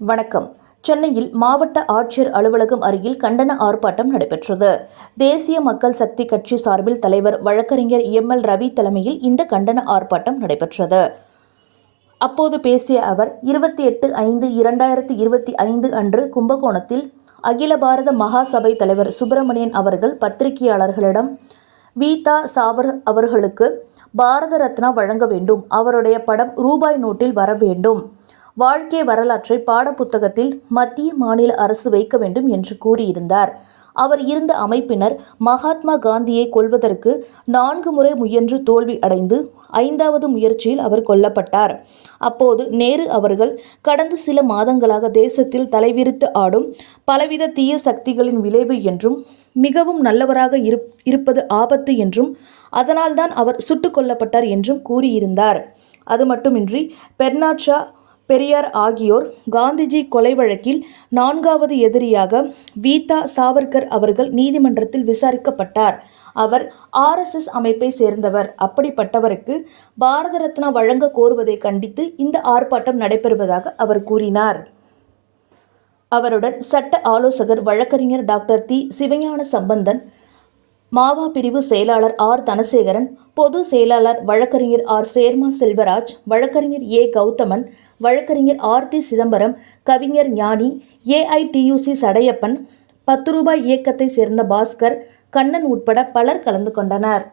வணக்கம். சென்னையில் மாவட்ட ஆட்சியர் அலுவலகம் அருகில் கண்டன ஆர்ப்பாட்டம் நடைபெற்றது. தேசிய மக்கள் சக்தி கட்சி சார்பில் தலைவர் வழக்கறிஞர் எம் எல் ரவி தலைமையில் இந்த கண்டன ஆர்ப்பாட்டம் நடைபெற்றது. அப்போது பேசிய அவர் இருபத்தி எட்டு ஐந்து இரண்டாயிரத்தி இருபத்தி ஐந்து அன்று கும்பகோணத்தில் அகில பாரத மகாசபை தலைவர் சுப்பிரமணியன் அவர்கள் பத்திரிகையாளர்களிடம் வீதா சாவர் அவர்களுக்கு பாரத ரத்னா வழங்க வேண்டும். அவருடைய படம் ரூபாய் நோட்டில் வர வேண்டும். வாழ்க்கை வரலாற்றை பாடப்புத்தகத்தில் மத்திய மாநில அரசு வைக்க வேண்டும் என்று கூறியிருந்தார். அவர் இருந்த அமைப்பினர் மகாத்மா காந்தியை கொல்வதற்கு நான்கு முறை முயன்று தோல்வி அடைந்து ஐந்தாவது முயற்சியில் அவர் கொல்லப்பட்டார். அப்போது நேரு அவர்கள் கடந்த சில மாதங்களாக தேசத்தில் தலைவிரித்து ஆடும் பலவித தீய சக்திகளின் விளைவு என்றும் மிகவும் நல்லவராக இருப் இருப்பது ஆபத்து என்றும் அதனால்தான் அவர் சுட்டுக் கொல்லப்பட்டார் என்றும் கூறியிருந்தார். அது மட்டுமின்றி பெர்னாட்ஷா பெரியார் ஆகியோர் காந்திஜி கொலை வழக்கில் நான்காவது எதிரியாக வீதா சாவர்கர் அவர்கள் நீதிமன்றத்தில் விசாரிக்கப்பட்டார். அவர் ஆர்எஸ்எஸ் அமைப்பை சேர்ந்தவர். அப்படிப்பட்டவருக்கு பாரத ரத்னா வழங்க கோருவதை கண்டித்து இந்த ஆர்ப்பாட்டம் நடைபெறுவதாக அவர் கூறினார். அவருடன் சட்ட ஆலோசகர் வழக்கறிஞர் டாக்டர் தி சிவஞான சம்பந்தன் மாவா பிரிவு செயலாளர் ஆர். தனசேகரன் பொது செயலாளர் வழக்கறிஞர் ஆர். சேர்மா செல்வராஜ் வழக்கறிஞர் ஏ. கௌதமன் வழக்கறிஞர் ஆர்த்தி சிதம்பரம் கவிஞர் ஞானி ஏஐடியூசி சடையப்பன் பத்து ரூபாய் இயக்கத்தை சேர்ந்த பாஸ்கர் கண்ணன் உட்பட பலர் கலந்து கொண்டனர்.